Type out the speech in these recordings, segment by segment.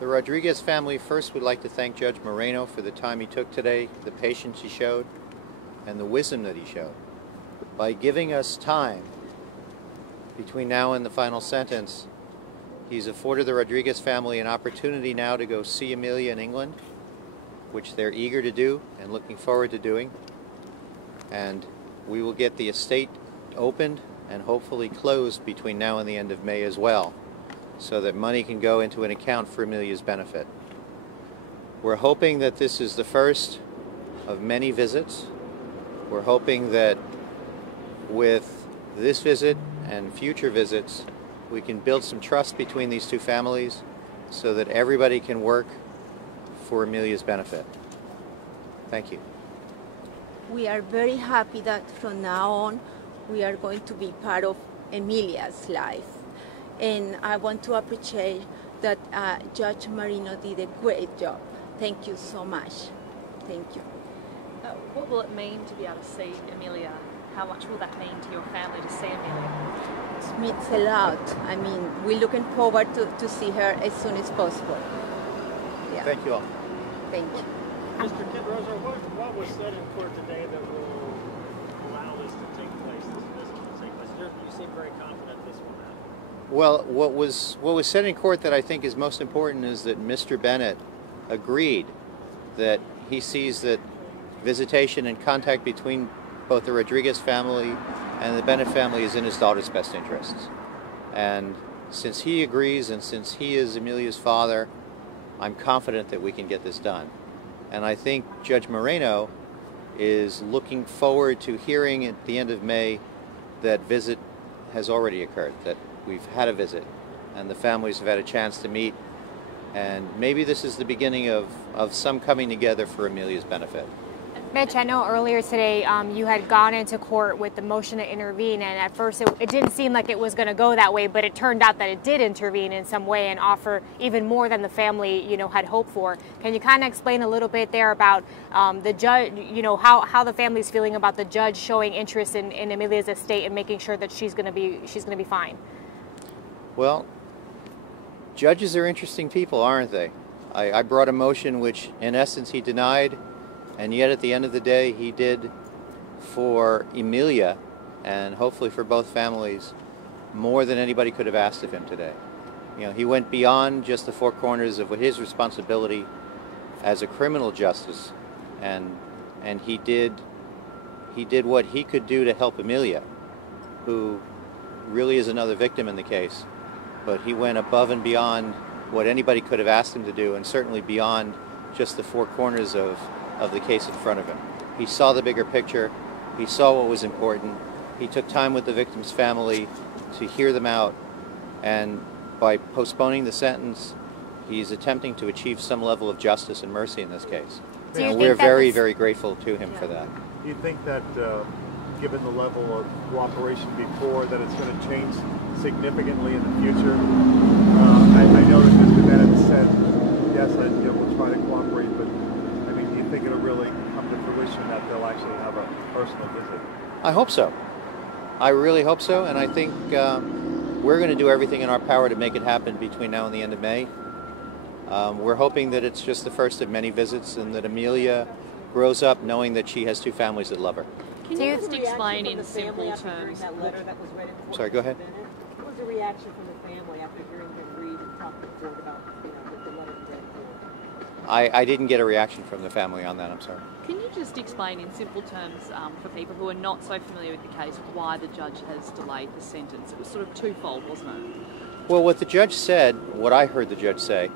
The Rodriguez family first would like to thank Judge Moreno for the time he took today, the patience he showed, and the wisdom that he showed. By giving us time between now and the final sentence, he's afforded the Rodriguez family an opportunity now to go see Amelia in England, which they're eager to do and looking forward to doing. And we will get the estate opened and hopefully closed between now and the end of May as well, so that money can go into an account for Amelia's benefit. We're hoping that this is the first of many visits. We're hoping that with this visit and future visits, we can build some trust between these two families so that everybody can work for Amelia's benefit. Thank you. We are very happy that from now on we are going to be part of Amelia's life. And I want to appreciate that Judge Moreno did a great job. Thank you so much. Thank you. What will it mean to be able to see Amelia? How much will that mean to your family to see Amelia? It means a lot. I mean, we're looking forward to see her as soon as possible. Yeah. Thank you all. Thank you. Mr. Kidroza, what was said in court today that will allow this to take place, this visit to take place? You seem very confident this will happen. Well, what was said in court that I think is most important is that Mr. Bennett agreed that he sees that visitation and contact between both the Rodriguez family and the Bennett family is in his daughter's best interests. And since he agrees and since he is Amelia's father, I'm confident that we can get this done. And I think Judge Moreno is looking forward to hearing at the end of May that visit has already occurred, that we've had a visit and the families have had a chance to meet, and maybe this is the beginning of some coming together for Amelia's benefit. Mitch, I know earlier today you had gone into court with the motion to intervene, and at first it didn't seem like it was going to go that way, but it turned out that it did intervene in some way and offer even more than the family, had hoped for. Can you kind of explain a little bit there about the judge, how the family's feeling about the judge showing interest in Amelia's estate and making sure that she's going to be fine? Well, judges are interesting people, aren't they? I brought a motion which, in essence, he denied. And yet, at the end of the day, he did for Amelia, and hopefully for both families, more than anybody could have asked of him today. He went beyond just the four corners of his responsibility as a criminal justice, and he did what he could do to help Amelia, who really is another victim in the case. But he went above and beyond what anybody could have asked him to do, and certainly beyond just the four corners of the case in front of him. He saw the bigger picture. He saw what was important. He took time with the victim's family to hear them out, and by postponing the sentence, he's attempting to achieve some level of justice and mercy in this case. And we're very, very grateful to him for that. Do you think that, given the level of cooperation before, that it's going to change significantly in the future? I know that Mr. Bennett said, yes, we'll try to cooperate, but do you think it'll really come to fruition that they'll actually have a personal visit? I hope so. I really hope so, and I think we're going to do everything in our power to make it happen between now and the end of May. We're hoping that it's just the first of many visits and that Amelia grows up knowing that she has two families that love her. Can you just explain in simple terms? Sorry, go ahead. What was the reaction from the family after hearing him read and talk to the court about the letter he read? I didn't get a reaction from the family on that, I'm sorry. Can you just explain in simple terms for people who are not so familiar with the case why the judge has delayed the sentence? It was sort of twofold, wasn't it? Well, what the judge said, what I heard the judge say,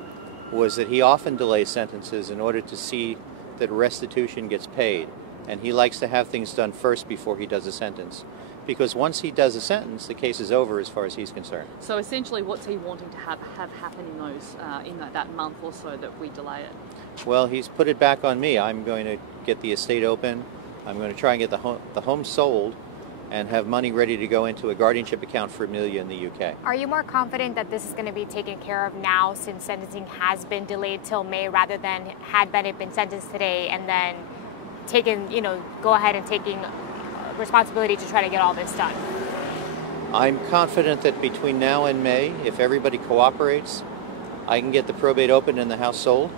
was that he often delays sentences in order to see that restitution gets paid. And he likes to have things done first before he does a sentence. Because once he does a sentence, the case is over as far as he's concerned. So essentially, what's he wanting to have happen in that month or so that we delay it? Well, he's put it back on me. I'm going to get the estate open. I'm going to try and get the home sold and have money ready to go into a guardianship account for Amelia in the UK. Are you more confident that this is going to be taken care of now, since sentencing has been delayed till May, rather than had Bennett been sentenced today and then go ahead and taking responsibility to try to get all this done? I'm confident that between now and May, if everybody cooperates, I can get the probate open and the house sold.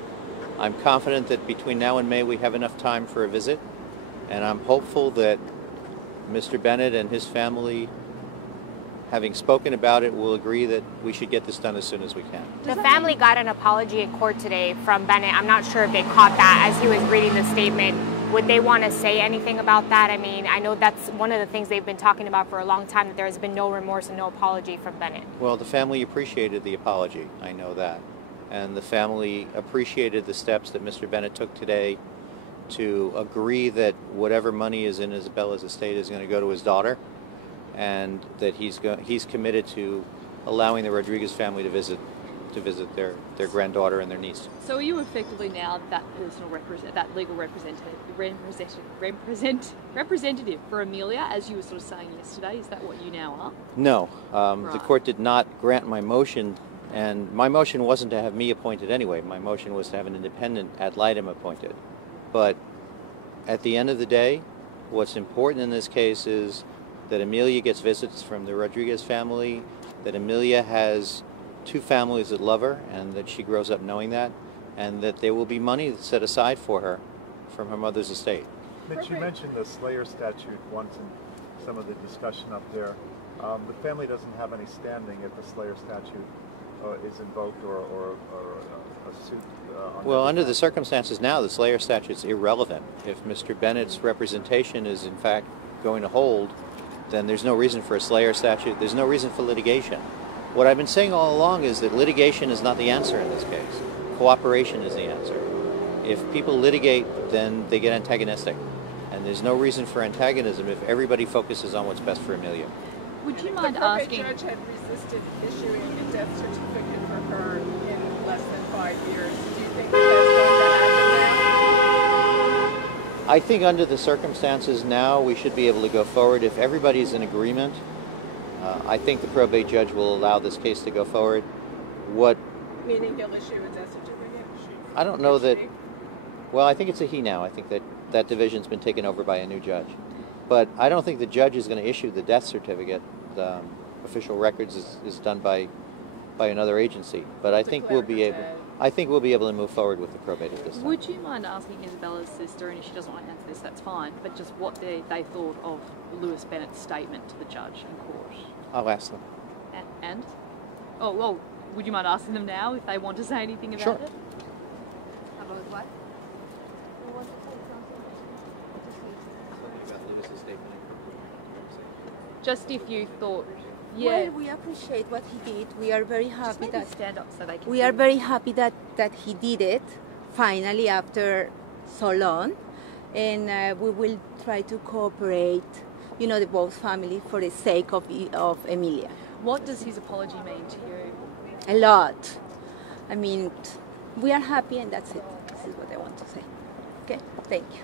I'm confident that between now and May we have enough time for a visit, and I'm hopeful that Mr. Bennett and his family, having spoken about it, will agree that we should get this done as soon as we can. The family got an apology in court today from Bennett. I'm not sure if they caught that as he was reading the statement. Would they want to say anything about that? I mean, I know that's one of the things they've been talking about for a long time, that there has been no remorse and no apology from Bennett. Well, the family appreciated the apology. I know that. And the family appreciated the steps that Mr. Bennett took today to agree that whatever money is in Isabella's estate is going to go to his daughter, and that he's committed to allowing the Rodriguez family to visit their granddaughter and their niece. So are you effectively now that legal representative for Amelia, as you were sort of saying yesterday? Is that what you now are? No. Right. The court did not grant my motion, and my motion wasn't to have me appointed anyway. My motion was to have an independent ad litem appointed. But at the end of the day, what's important in this case is that Amelia gets visits from the Rodriguez family, that Amelia has two families that love her, and that she grows up knowing that, and that there will be money set aside for her from her mother's estate. Mitch, you mentioned the Slayer statute once in some of the discussion up there. The family doesn't have any standing if the Slayer statute is invoked or a suit. Well, under the circumstances now, the Slayer statute is irrelevant. If Mr. Bennett's representation is in fact going to hold, then there's no reason for a Slayer statute. There's no reason for litigation. What I've been saying all along is that litigation is not the answer in this case. Cooperation is the answer. If people litigate, then they get antagonistic. And there's no reason for antagonism if everybody focuses on what's best for Amelia. Would you mind asking? The judge had resisted issuing a death certificate for her in less than 5 years. Do you think that's going to happen now? I think under the circumstances now, we should be able to go forward. If everybody's in agreement, I think the probate judge will allow this case to go forward. Meaning he'll issue a death certificate? I don't know that. Well, I think it's a he now. I think that division's been taken over by a new judge. But I don't think the judge is going to issue the death certificate. The official records is done by another agency. But I think we'll be able to move forward with the probate at this time. Would you mind asking Isabella's sister, and if she doesn't want to answer this, that's fine, but just what they thought of Lewis Bennett's statement to the judge in court? I'll ask them. And? Oh, well, would you mind asking them now if they want to say anything about Sure. it? About what? Just if you thought, yeah. Well, we appreciate what he did. We are very Just happy maybe that stand up so they can we see are you. very happy that he did it finally after so long, and we will try to cooperate, the both families, for the sake of Amelia. What does his apology mean to you? A lot. I mean, we are happy, and that's it. This is what I want to say. Okay, thank you.